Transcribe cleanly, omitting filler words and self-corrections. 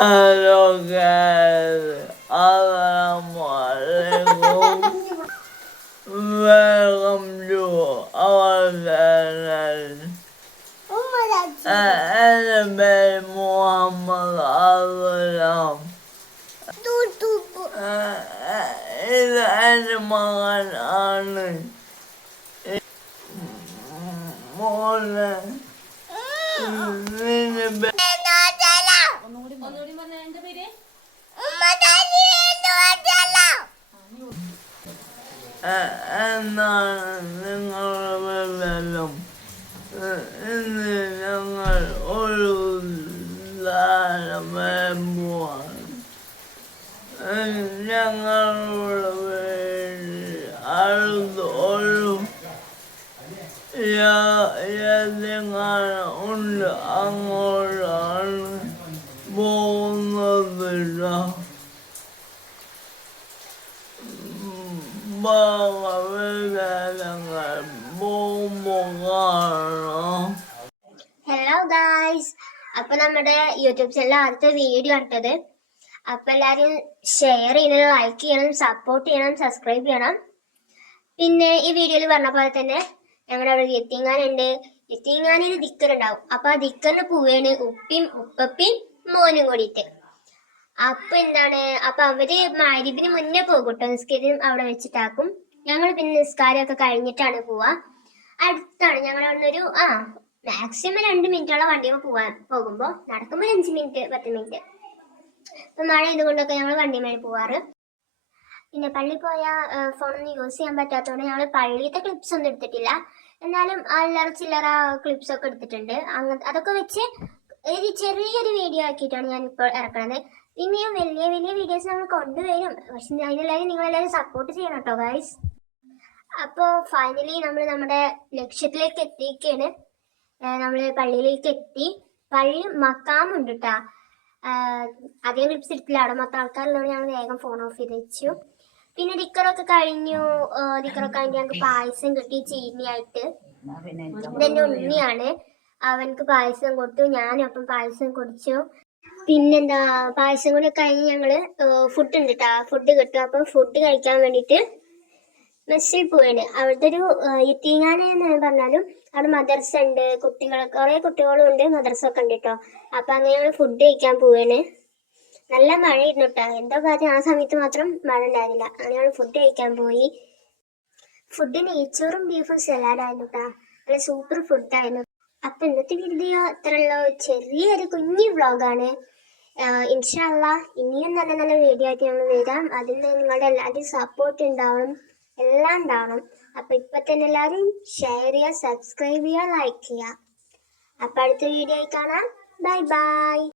Halo guys, Assalamualaikum. Welcome to our channel. Anabel Muhammad Al-Salam. Ini animakan aneh. Mulai. Ini എന്താണ് നിങ്ങളുടെ ബലം? ഇന്ന് ഞങ്ങൾ ഒരു പോവാണ്. ഞങ്ങളുടെ വീട് അടുത്തൊരു ഉണ്ട്. അങ്ങോട്ടാണ് പോകുന്നത്. ഹലോ ഗായ്സ്, അപ്പൊ നമ്മുടെ യൂട്യൂബ് ചാനൽ ആദ്യത്തെ വീഡിയോ കണ്ടത്. അപ്പൊ എല്ലാരും ഷെയർ ചെയ്യണം, ലൈക്ക് ചെയ്യണം, സപ്പോർട്ട് ചെയ്യണം, സബ്സ്ക്രൈബ് ചെയ്യണം. പിന്നെ ഈ വീഡിയോയിൽ പറഞ്ഞ പോലെ തന്നെ ഞങ്ങളുടെ അവിടെ യത്തീങ്ങാനുണ്ട്. യത്തീങ്ങാനിൽ ദിക്കർ ഉണ്ടാവും. അപ്പൊ ആ ദിക്കറിന് പോവാണ് ഉപ്പിയും ഉപ്പപ്പിയും മോനും കൂടിയിട്ട്. അപ്പൊ എന്താണ്, അപ്പൊ അവര് മഗ്‌രിബിന് മുന്നേ പോകുട്ടോ. നിസ്കാരം അവിടെ വെച്ചിട്ടാക്കും. ഞങ്ങൾ പിന്നെ നിസ്കാരമൊക്കെ കഴിഞ്ഞിട്ടാണ് പോവാ. അടുത്താണ് ഞങ്ങൾ അവിടെ ഒരു മാക്സിമം 2 മിനിറ്റോളം വണ്ടിയിൽ പോകുമ്പോ നടക്കുമ്പോൾ 5 മിനിറ്റ് 10 മിനിറ്റ്. ഇപ്പൊ മഴ ഇതുകൊണ്ടൊക്കെ ഞങ്ങൾ വണ്ടിമേൽ പോവാറ്. പിന്നെ പള്ളി പോയാൽ ഫോണൊന്നും യൂസ് ചെയ്യാൻ പറ്റാത്തതുകൊണ്ട് ഞങ്ങൾ പള്ളിയിലത്തെ ക്ലിപ്സ് ഒന്നും എടുത്തിട്ടില്ല. എന്നാലും അല്ലറ ചില്ലറ ക്ലിപ്സ് ഒക്കെ എടുത്തിട്ടുണ്ട്. അതൊക്കെ വെച്ച് ഒരു ചെറിയൊരു വീഡിയോ ആക്കിയിട്ടാണ് ഞാനിപ്പോൾ ഇറക്കണത്. ഇനിയും വലിയ വലിയ വീഡിയോസ് നമ്മൾ കൊണ്ടുവരും. പക്ഷെ അതിനെല്ലാവരും നിങ്ങളെല്ലാവരും സപ്പോർട്ട് ചെയ്യണം കേട്ടോ ഗൈസ്. അപ്പോൾ ഫൈനലി നമ്മൾ നമ്മുടെ ലക്ഷ്യത്തിലേക്ക് എത്തിയിരിക്കുകയാണ്. നമ്മൾ പള്ളിയിലേക്ക് എത്തി. പള്ളി മക്കാമുണ്ട് കേട്ടോ. അധികം ക്ലിപ്സ് എടുത്തില്ല, അവിടെ മൊത്തം ആൾക്കാരുള്ളതുകൊണ്ട് ഞങ്ങൾ വേഗം ഫോൺ ഓഫ് ചെയ്ത് വെച്ചു. പിന്നെ ദിക്കറൊക്കെ കഴിഞ്ഞു. ദിക്കറൊക്കെ കഴിഞ്ഞ് ഞങ്ങൾക്ക് പായസം കിട്ടി ചീനിയായിട്ട്. ഇതെന്റെ ഉണ്ണിയാണ്, അവനക്ക് പായസം കൊടുത്തു. ഞാനും അപ്പം പായസം കുടിച്ചു. പിന്നെന്താ, പായസം കൂടെ കഴിഞ്ഞ് ഞങ്ങള് ഫുഡ് ഉണ്ട് കേട്ടോ. ഫുഡ് കിട്ടും. അപ്പം ഫുഡ് കഴിക്കാൻ വേണ്ടിയിട്ട് മെസ്സിൽ പോവാണ്. അവിടുത്തെ ഒരു യത്തീങ്ങാന എന്ന് പറഞ്ഞാലും അവിടെ മദർസ ഉണ്ട്. കുറെ കുട്ടികളും ഉണ്ട്, മദർസ ഒക്കെ ഉണ്ട് കേട്ടോ. അപ്പൊ അങ്ങനെ ഞങ്ങൾ ഫുഡ് കഴിക്കാൻ പോവാണ്. നല്ല മഴയായിരുന്നു കേട്ടോ. എന്തോ കാര്യം ആ സമയത്ത് മാത്രം മഴ ഉണ്ടായിരുന്നില്ല. അങ്ങനെ ഞങ്ങൾ ഫുഡ് കഴിക്കാൻ പോയി. ഫുഡ് നെയ്ച്ചോറും ബീഫും സലാഡായിരുന്നു കേട്ടോ. നല്ല സൂപ്പർ ഫുഡായിരുന്നു. അപ്പൊ ഇന്നത്തെ വീഡിയോ അത്രയുള്ള ചെറിയൊരു കുഞ്ഞു വ്ളോഗാണ്. ഇൻഷാ അല്ലാഹ് ഇനിയും നല്ല നല്ല വീഡിയോ ആയിട്ട് ഞങ്ങൾ വരാം. അതിൽ നിങ്ങളുടെ എല്ലാവരുടെയും സപ്പോർട്ട് ഉണ്ടാവണം, എല്ലാം ഉണ്ടാവണം. അപ്പൊ ഇപ്പൊ തന്നെ എല്ലാവരും ഷെയർ ചെയ്യുക, സബ്സ്ക്രൈബ് ചെയ്യുക, ലൈക്ക് ചെയ്യുക. അപ്പൊ അടുത്ത വീഡിയോ കാണാം. Bye bye.